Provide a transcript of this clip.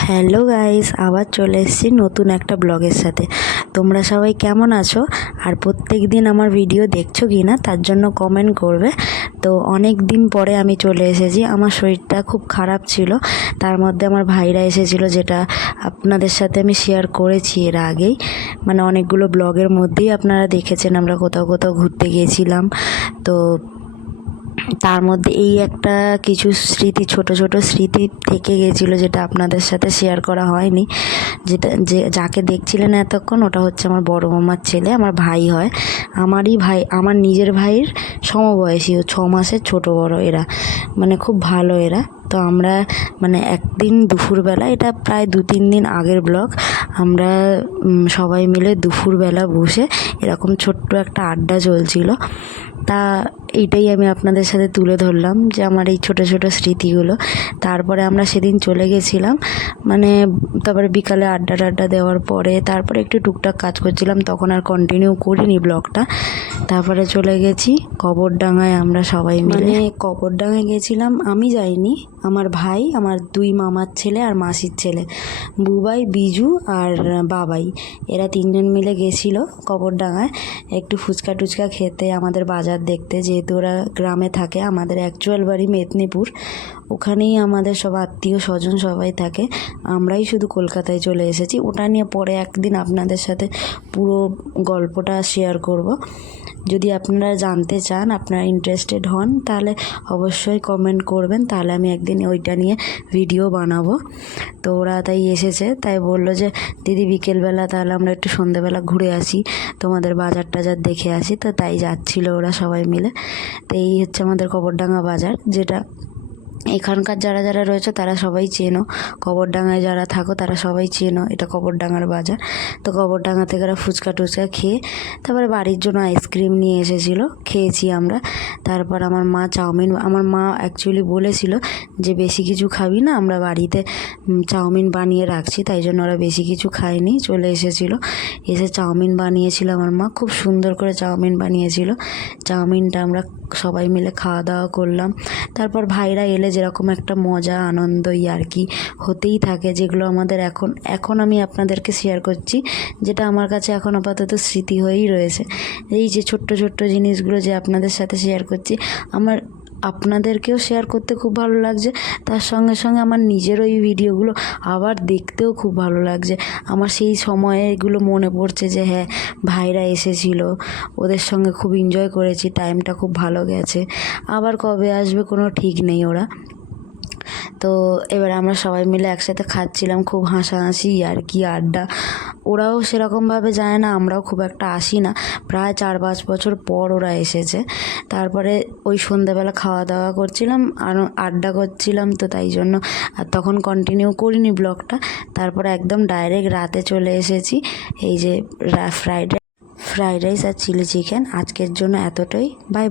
Hello guys, আবার চলে এসেছি নতুন একটা ব্লগের সাথে। তোমরা সবাই কেমন আছো আর প্রত্যেক দিন আমার ভিডিও দেখছো কি না তার জন্য কমেন্ট করবে। তো অনেক দিন পরে আমি চলে এসেছি। আমার শরীরটা খুব খারাপ ছিল, তার মধ্যে আমার ভাইরা এসেছিলো, যেটা আপনাদের সাথে আমি শেয়ার করেছি এর আগেই, মানে অনেকগুলো ব্লগের মধ্যেই আপনারা দেখেছেন আমরা কোথাও কোথাও ঘুরতে গিয়েছিলাম। তো তার মধ্যে এই একটা কিছু স্মৃতি, ছোট ছোট স্মৃতি থেকে গেছিলো, যেটা আপনাদের সাথে শেয়ার করা হয়নি। যাকে দেখছিলেন এতক্ষণ, ওটা হচ্ছে আমার বড় মামার ছেলে, আমার ভাই হয়, আমারই ভাই, আমার নিজের ভাইয়ের সমবয়সী, 6 মাসের ছোট বড় এরা, মানে খুব ভালো এরা। তো আমরা মানে একদিন দুপুরবেলা, এটা প্রায় 2-3 দিন আগের ব্লগ, আমরা সবাই মিলে দুপুরবেলা বসে এরকম ছোট্ট একটা আড্ডা চলছিল। তা এইটাই আমি আপনাদের সাথে তুলে ধরলাম, যে আমার এই ছোট ছোট স্মৃতিগুলো। তারপরে আমরা সেদিন চলে গেছিলাম, মানে তারপরে বিকালে আড্ডা টাড্ডা দেওয়ার পরে তারপরে একটু টুকটাক কাজ করছিলাম, তখন আর কন্টিনিউ করিনি ব্লগটা। তারপরে চলে গেছি কবরডাঙ্গায় আমরা সবাই মিলে। মানে কবরডাঙ্গায় গেছিলাম, আমি যাইনি, আমার ভাই, আমার 2 মামার ছেলে আর মাসির ছেলে, বুবাই, বিজু আর বাবাই, এরা 3জন মিলে গেছিলো কবরডাঙ্গায় একটু ফুচকা টুচকা খেতে, আমাদের বাজার দেখতে, যেহেতু ওরা গ্রামে থাকে, আমাদের অ্যাকচুয়াল বাড়ি মেদিনীপুর, ওখানেই আমাদের সব আত্মীয় স্বজন সবাই থাকে, আমরাই শুধু কলকাতায় চলে এসেছি। ওটা নিয়ে পরে একদিন আপনাদের সাথে পুরো গল্পটা শেয়ার করব। যদি আপনারা জানতে চান, আপনারা ইন্টারেস্টেড হন, তাহলে অবশ্যই কমেন্ট করবেন, তাহলে আমি একদিন ওইটা নিয়ে ভিডিও বানাবো। তো ওরা তাই এসেছে, তাই বললো যে দিদি বিকেলবেলা তাহলে আমরা একটু সন্ধেবেলা ঘুরে আসি, তোমাদের বাজার টাজার দেখে আসি। তো তাই যাচ্ছিলো ওরা সবাই মিলে। তো এই হচ্ছে আমাদের কবরডাঙ্গা বাজার, যেটা এখানকার যারা যারা রয়েছে তারা সবাই চেনো, কবরডাঙ্গায় যারা থাকো তারা সবাই চেনো, এটা কবরডাঙ্গার বাজার। তো কবরডাঙ্গা থেকে ওরা ফুচকা টুচকা খেয়ে তারপরে বাড়ির জন্য আইসক্রিম নিয়ে এসেছিলো, খেয়েছি আমরা। তারপর আমার মা চাউমিন, আমার মা অ্যাকচুয়ালি বলেছিল যে বেশি কিছু খাবি না, আমরা বাড়িতে চাউমিন বানিয়ে রাখছি, তাই জন্য ওরা বেশি কিছু খায়নি, চলে এসেছিলো। এসে চাউমিন বানিয়েছিল আমার মা, খুব সুন্দর করে চাউমিন বানিয়েছিল। চাউমিনটা আমরা সবাই মিলে খাওয়া দাওয়া করলাম। তারপর ভাইরা এলে যেরকম একটা মজা আনন্দ আর কি হতেই থাকে, যেগুলো আমাদের এখন আমি আপনাদেরকে শেয়ার করছি, যেটা আমার কাছে এখন আপাতত স্মৃতি হয়েই রয়েছে। এই যে ছোট্ট ছোট্ট জিনিসগুলো যে আপনাদের সাথে শেয়ার করছি, আমার আপনাদেরকেও শেয়ার করতে খুব ভালো লাগছে, তার সঙ্গে সঙ্গে আমার নিজেরও এই ভিডিওগুলো আবার দেখতেও খুব ভালো লাগছে। আমার সেই সময়েগুলো মনে পড়ছে যে হ্যাঁ, ভাইরা এসেছিল, ওদের সঙ্গে খুব এনজয় করেছি, টাইমটা খুব ভালো গেছে। আবার কবে আসবে কোনো ঠিক নেই ওরা। তো এবার আমরা সবাই মিলে একসাথে খাচ্ছিলাম, খুব হাসাহাসি আর কি আড্ডা। ওরাও সেরকমভাবে যায় না, আমরাও খুব একটা আসি না, প্রায় 4-5 বছর পর ওরা এসেছে। তারপরে ওই সন্ধ্যাবেলা খাওয়া দাওয়া করছিলাম আর আড্ডা করছিলাম, তো তাই জন্য আর তখন কন্টিনিউ করিনি ব্লগটা। তারপরে একদম ডাইরেক্ট রাতে চলে এসেছি। এই যে ফ্রাইড রাইস আর চিলি চিকেন, আজকের জন্য এতটাই, বাই।